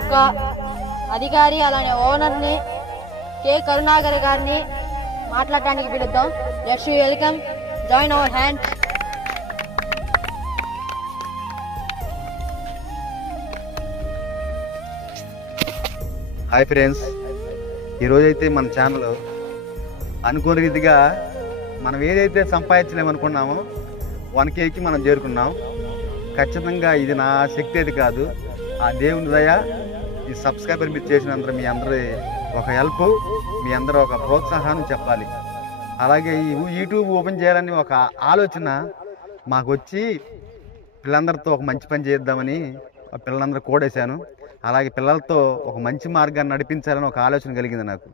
యొక్క అధికారి అలానే ఓనర్ని కే కరుణాకర్ గారిని మాట్లాడటానికి పిలుద్దాం. Let's welcome, join hour hand. Hi friends, ఈరోజైతే మన ఛానల్ అనుకోని రీతిగా మనం ఏదైతే సంపాదించలేమనుకున్నామో 1Kకి మనం చేరుకున్నాం. ఖచ్చితంగా ఇది నా శక్తి అయితే కాదు, ఆ దేవుని దయ. ఈ సబ్స్క్రైబర్ మీరు చేసినందరూ మీ అందరి ఒక హెల్ప్, మీ అందరూ ఒక ప్రోత్సాహాన్ని చెప్పాలి. అలాగే ఈ యూట్యూబ్ ఓపెన్ చేయాలని ఒక ఆలోచన మాకు వచ్చి పిల్లలందరితో ఒక మంచి పని చేద్దామని పిల్లలందరూ కోడేశాను. అలాగే పిల్లలతో ఒక మంచి మార్గాన్ని నడిపించాలని ఒక ఆలోచన కలిగింది నాకు.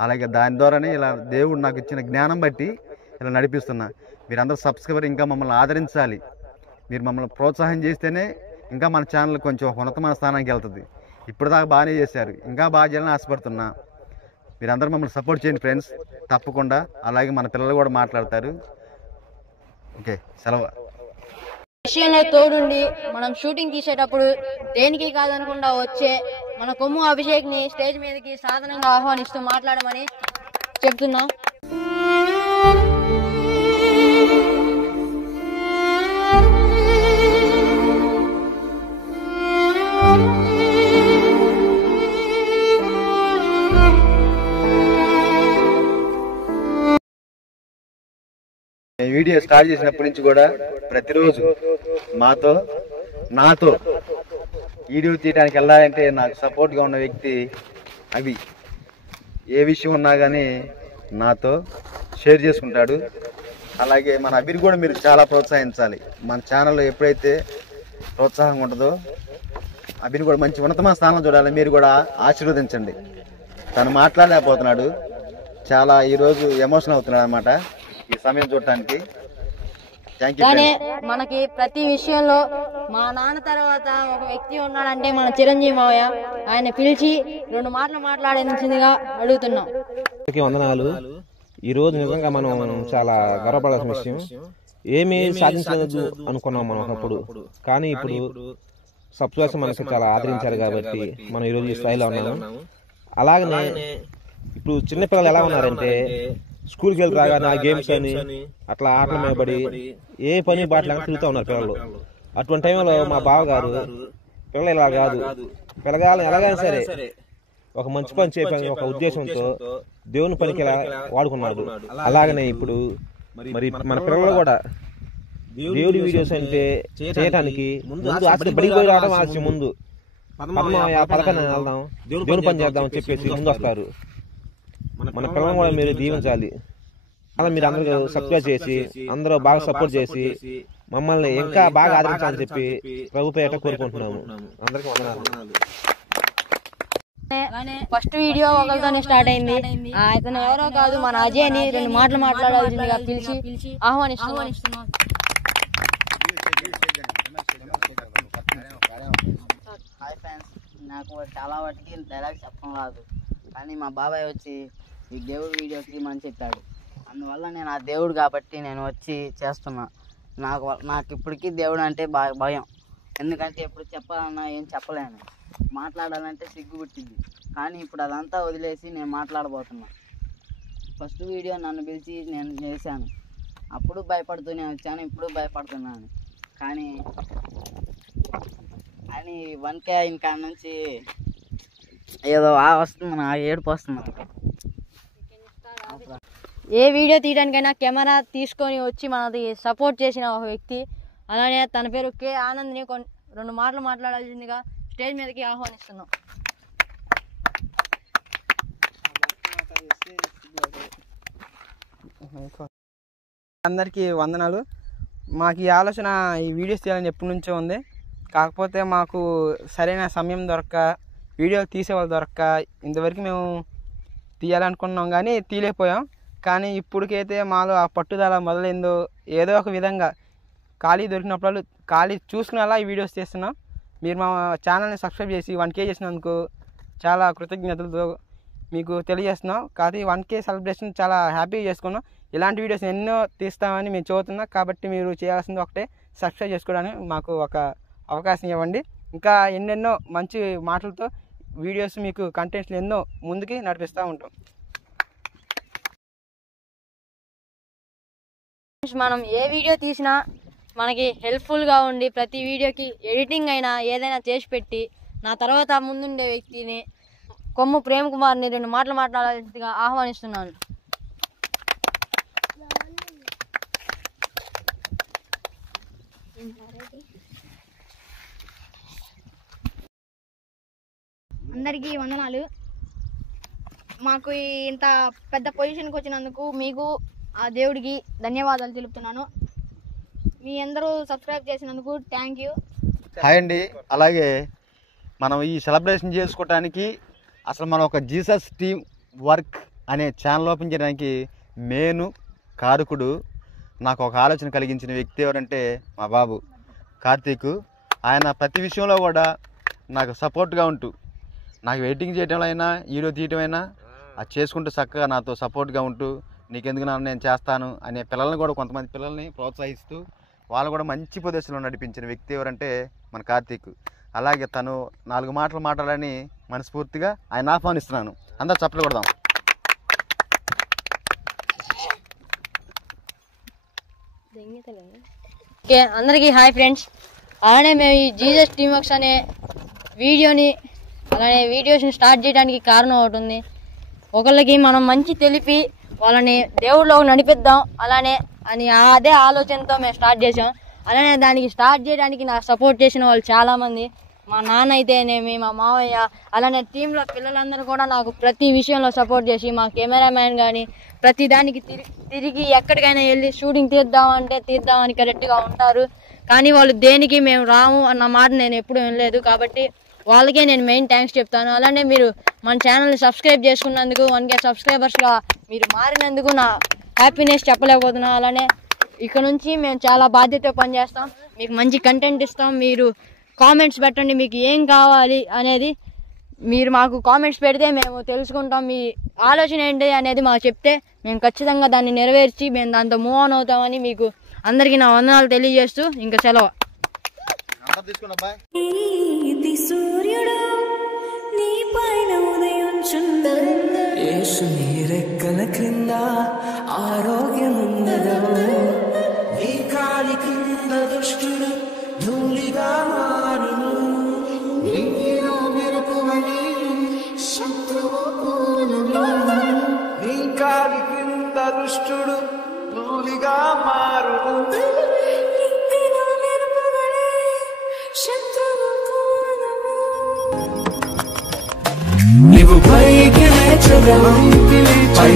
అలాగే దాని ద్వారానే ఇలా దేవుడు నాకు ఇచ్చిన జ్ఞానం బట్టి ఇలా నడిపిస్తున్నా. మీరందరూ సబ్స్క్రైబర్ ఇంకా మమ్మల్ని ఆదరించాలి. మీరు మమ్మల్ని ప్రోత్సాహం చేస్తేనే ఇంకా మన ఛానల్ కొంచెం ఒక ఉన్నతమైన స్థానానికి వెళ్తుంది. ఇప్పుడు దాకా బాగానే చేశారు, ఇంకా బాగా చేయాలని ఆశపడుతున్నా. మీరందరూ మమ్మల్ని సపోర్ట్ చేయండి ఫ్రెండ్స్, తప్పకుండా. అలాగే మన పిల్లలు కూడా మాట్లాడతారు. ఓకే, సెలవు. విషయంలో తోడుండి మనం షూటింగ్ తీసేటప్పుడు దేనికి కాదనకుండా వచ్చే మన కొమ్ము అభిషేక్ని స్టేజ్ మీదకి సాధారణంగా ఆహ్వానిస్తూ మాట్లాడమని చెప్తున్నాం. వీడియో స్టార్ట్ చేసినప్పటి నుంచి కూడా ప్రతిరోజు నాతో వీడియో తీయడానికి వెళ్ళాలంటే నాకు సపోర్ట్గా ఉన్న వ్యక్తి అవి. ఏ విషయం ఉన్నా కానీ నాతో షేర్ చేసుకుంటాడు. అలాగే మన అభిని కూడా మీరు చాలా ప్రోత్సహించాలి. మన ఛానల్లో ఎప్పుడైతే ప్రోత్సాహంగా ఉంటుందో అభిని కూడా మంచి ఉన్నతమైన స్థానం చూడాలి. మీరు కూడా ఆశీర్వదించండి. తను మాట్లాడలేకపోతున్నాడు, చాలా ఈరోజు ఎమోషన్ అవుతున్నాడు అన్నమాట ఈ సమయం చూడటానికి. కానీ మనకి ప్రతి విషయంలో మా నాన్న తర్వాత ఒక వ్యక్తి ఉన్నాడంటే మన చిరంజీవి మావయ్య. ఆయన పిలిచి 2 మాటలు మాట్లాడేందుగా అడుగుతున్నాం. వందనాలు. ఈ రోజు నిజంగా మనం చాలా గర్వపడాల్సిన విషయం. ఏమీ సాధించలేదు అనుకున్నాం మనం ఒకప్పుడు, కానీ ఇప్పుడు సబ్స్క్రైబర్స్ మనకి చాలా ఆదరించారు కాబట్టి మనం ఈరోజు ఈ స్థాయిలో ఉన్నాము. అలాగనే ఇప్పుడు చిన్నపిల్లలు ఎలా ఉన్నారంటే స్కూల్కి వెళ్ళి రాగానే ఆ గేమ్స్ అని అట్లా ఆటల మీద పడి ఏ పని బాటలాగా తిరుగుతూ ఉన్నారు పిల్లలు. అటువంటి టైంలో మా బావగారు పిల్లలు ఇలా కాదు, పిల్లగాలని ఎలాగైనా సరే ఒక మంచి పని చేయాలని ఒక ఉద్దేశంతో దేవుని పనికి ఇలా వాడుకున్నాడు. అలాగనే ఇప్పుడు మరి మన పిల్లలు కూడా దేవుడి వీడియోస్ అంటే చేయడానికి ముందు ఆశ బడికి పోయి రావడం ఆశ ముందు పథకాన్ని వెళ్దాం, దేవుని పని చేద్దాం అని చెప్పేసి ముందు వస్తారు. మన పిల్లలను కూడా మీరు దీవించాలి. అలా మీరు అందరూ సబ్స్క్రైబ్ చేసి అందరూ బాగా సపోర్ట్ చేసి మమ్మల్ని ఇంకా బాగా ఆదరించాలని చెప్పి ప్రభుత్వం కోరుకుంటున్నాము. అందరికీ వందనాలు. ఫస్ట్ వీడియో ఒకరితోనే స్టార్ట్ అయింది. అతను ఎవరో కాదు, మన అజయ్ని 2 మాటలు మాట్లాడాల్సిందిగా పిలిచి ఆహ్వానిస్తున్నాం. హాయ్ ఫ్రెండ్స్, నాకు చాలా వాటికి డైలాగ్ చెప్పడం రాదు, కానీ మా బాబాయ్ వచ్చి ఈ దేవుడు వీడియో తీయమని చెప్పాడు. అందువల్ల నేను ఆ దేవుడు కాబట్టి నేను వచ్చి చేస్తున్నా. నాకు ఇప్పటికీ దేవుడు అంటే బాగా భయం. ఎందుకంటే ఎప్పుడు చెప్పాలన్నా ఏం చెప్పలేను, మాట్లాడాలంటే సిగ్గు పుట్టింది. కానీ ఇప్పుడు అదంతా వదిలేసి నేను మాట్లాడబోతున్నా. ఫస్ట్ వీడియో నన్ను పిలిచి నేను చేశాను. అప్పుడు భయపడుతూనే వచ్చాను, ఇప్పుడు భయపడుతున్నాను. కానీ 1K అయిన కాడ నుంచి ఏదో వస్తుంది, నా ఏడుపు వస్తుంది. ఏ వీడియో తీయడానికైనా కెమెరా తీసుకొని వచ్చి మనది సపోర్ట్ చేసిన ఒక వ్యక్తి. అలానే తన పేరు కే ఆనంద్ని 2 మాటలు మాట్లాడాల్సిందిగా స్టేజ్ మీదకి ఆహ్వానిస్తున్నాం. అందరికీ వందనాలు. మాకు ఈ ఆలోచన ఈ వీడియోస్ తీయాలని ఎప్పటి నుంచో ఉంది. కాకపోతే మాకు సరైన సమయం దొరక్క, వీడియో తీసేవాళ్ళు దొరక్క ఇంతవరకు మేము తీయాలనుకున్నాం కానీ తీయలేకపోయాం. కానీ ఇప్పటికైతే మాలో ఆ పట్టుదల మొదలైందో ఏదో ఒక విధంగా ఖాళీ దొరికినప్పుడు ఖాళీ చూసుకుని అలా ఈ వీడియోస్ చేస్తున్నాం. మీరు మా ఛానల్ని సబ్స్క్రైబ్ చేసి 1K చేసినందుకు చాలా కృతజ్ఞతలతో మీకు తెలియజేస్తున్నాం. కాబట్టి 1K సెలబ్రేషన్ చాలా హ్యాపీగా చేసుకున్నాం. ఇలాంటి వీడియోస్ ఎన్నో తీస్తామని మేము చూస్తున్నాం. కాబట్టి మీరు చేయాల్సింది ఒకటే, సబ్స్క్రైబ్ చేసుకోవడానికి మాకు ఒక అవకాశం ఇవ్వండి. ఇంకా ఎన్నెన్నో మంచి మాటలతో వీడియోస్ మీకు కంటెంట్స్ ఎన్నో ముందుకి నడిపిస్తూ ఉంటాం. మనం ఏ వీడియో తీసినా మనకి హెల్ప్ఫుల్గా ఉండి ప్రతి వీడియోకి ఎడిటింగ్ అయినా ఏదైనా చేసి పెట్టి నా తర్వాత ముందుండే వ్యక్తిని కొమ్ము ప్రేమ్ కుమార్ని 2 మాటలు మాట్లాడాల్సిందిగా ఆహ్వానిస్తున్నాను. అందరికీ వందనాలు. మాకు ఇంత పెద్ద పొజిషన్కి వచ్చినందుకు మీకు ఆ దేవుడికి ధన్యవాదాలు తెలుపుతున్నాను. మీ అందరూ సబ్స్క్రైబ్ చేసినందుకు థ్యాంక్ యూ. హాయ్ అండి. అలాగే మనం ఈ సెలబ్రేషన్ చేసుకోవటానికి అసలు మనం ఒక జీసస్ టీమ్ వర్క్ అనే ఛానల్ ఓపెన్ చేయడానికి మెయిన్ కారకుడు, నాకు ఒక ఆలోచన కలిగించిన వ్యక్తి ఎవరంటే మా బాబు కార్తీక్. ఆయన ప్రతి విషయంలో కూడా నాకు సపోర్ట్గా ఉంటూ, నాకు వెయిటింగ్ చేయటంలో అయినా వీడియో తీయటం అయినా అది చేసుకుంటూ చక్కగా నాతో సపోర్ట్గా ఉంటూ, నీకెందుకు నాన్న నేను చేస్తాను అనే పిల్లల్ని కూడా, కొంతమంది పిల్లల్ని ప్రోత్సహిస్తూ వాళ్ళు కూడా మంచి పొజిషన్లో నడిపించిన వ్యక్తి ఎవరంటే మన కార్తీక్. అలాగే తను 4 మాటలు మాట్లాడాలని మనస్ఫూర్తిగా ఆయన ఆహ్వానిస్తున్నాను. అందరూ చప్పట్లు కొడదాం. ఓకే, అందరికీ హాయ్ ఫ్రెండ్స్. అలానే మేము ఈ జీసస్ టీమ్ వర్క్స్ అనే వీడియోస్ని స్టార్ట్ చేయడానికి కారణం ఒకటి ఉంది. ఒకళ్ళకి మనం మంచి తెలిపి వాళ్ళని దేవుళ్ళలో నడిపిద్దాం అదే ఆలోచనతో మేము స్టార్ట్ చేసాం. అలానే దానికి స్టార్ట్ చేయడానికి నాకు సపోర్ట్ చేసిన వాళ్ళు చాలామంది, మా నాన్న అయితేనేమి, మా మావయ్య, అలానే టీంలో పిల్లలందరూ కూడా నాకు ప్రతి విషయంలో సపోర్ట్ చేసి, మా కెమెరామ్యాన్ కానీ ప్రతి దానికి తిరిగి ఎక్కడికైనా వెళ్ళి షూటింగ్ తీద్దామని కరెక్ట్గా ఉంటారు. కానీ వాళ్ళు దేనికి మేము రాము అన్న మాట నేను ఎప్పుడు వినలేదు. కాబట్టి వాళ్ళకే నేను మెయిన్ థ్యాంక్స్ చెప్తాను. అలానే మీరు మన ఛానల్ని సబ్స్క్రైబ్ చేసుకున్నందుకు, 1K సబ్స్క్రైబర్స్గా మీరు మారినందుకు నా హ్యాపీనెస్ చెప్పలేకపోతున్నాను. అలానే ఇక్కడ నుంచి మేము చాలా బాధ్యతగా పనిచేస్తాం, మీకు మంచి కంటెంట్ ఇస్తాం. మీరు కామెంట్స్ పెట్టండి, మీకు ఏం కావాలి అనేది మీరు మాకు కామెంట్స్ పెడితే మేము తెలుసుకుంటాం. మీ ఆలోచన ఏంటి అనేది మాకు చెప్తే మేము ఖచ్చితంగా దాన్ని నెరవేర్చి మేము దాంతో మూవ్ ఆన్ అవుతామని మీకు అందరికీ నా వందనాలు తెలియజేస్తూ ఇంకా సెలవు. సూర్యుడు నీ పైన ఉదయించుండ యేసు నీ రెక్కల క్రింద ఆరోగ్యముందదు. నీ కాలి కింద దుష్టుడు ధూళిగా మారును. నీలో మెరుపువని శత్రువు కూలును. నీ కాలి కింద దుష్టుడు ధూళిగా మారును. నీవు పైకి లేచగలవు, పై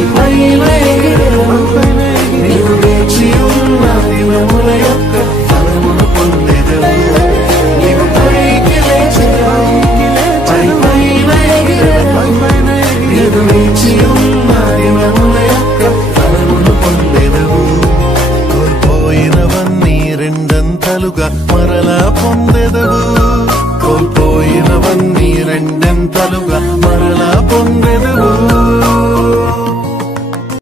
నీవు వేచి ఉన్న దినముల యొక్క ఫలమును పొందెదవు. నీవు పైకి లేచగలవు, పై నీవు వేచి ఉన్న దినముల యొక్క ఫలమును పొందెదవు. కోల్పోయినవన్నీ రెండంతలుగా మరలా పొందెదవు.